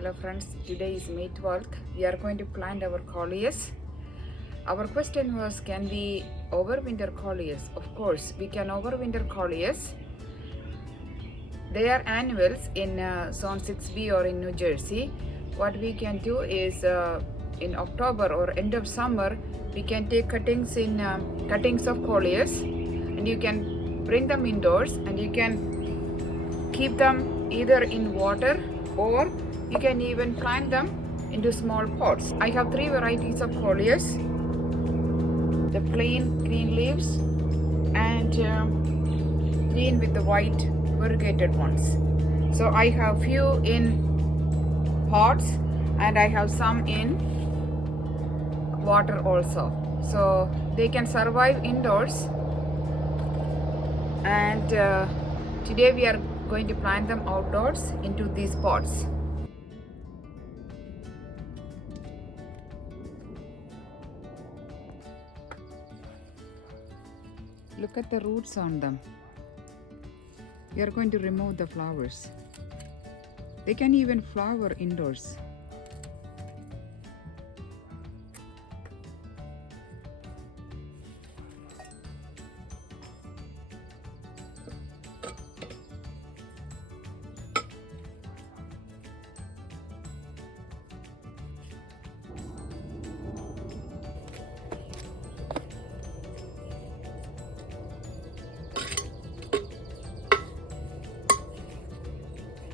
Hello friends, today is May 12th. We are going to plant our Coleus. Our question was, can we overwinter Coleus? Of course, we can overwinter Coleus. They are annuals in Zone 6B or in New Jersey. What we can do is in October or end of summer, we can take cuttings of Coleus, and you can bring them indoors and you can keep them either in water or you can even plant them into small pots. I have three varieties of Coleus: the plain green leaves and green with the white variegated ones. So I have few in pots and I have some in water also. So they can survive indoors, and today we are going to plant them outdoors into these pots. Look at the roots on them. We are going to remove the flowers. They can even flower indoors.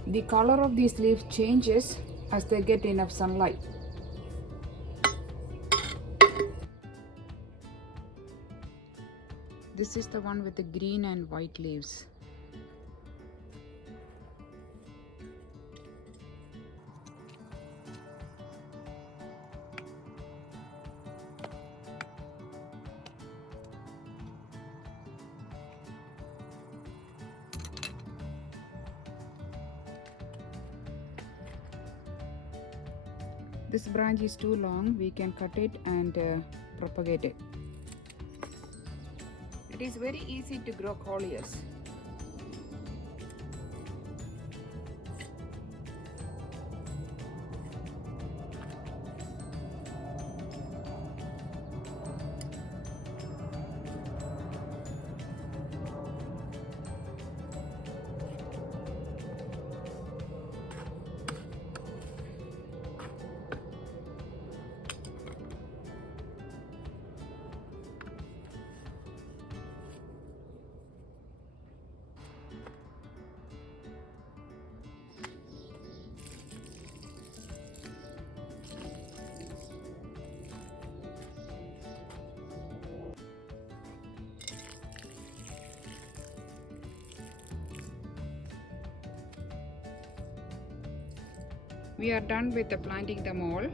The color of these leaves changes as they get enough sunlight. This is the one with the green and white leaves. This branch is too long, we can cut it and propagate it. It is very easy to grow Coleus. We are done with planting them all.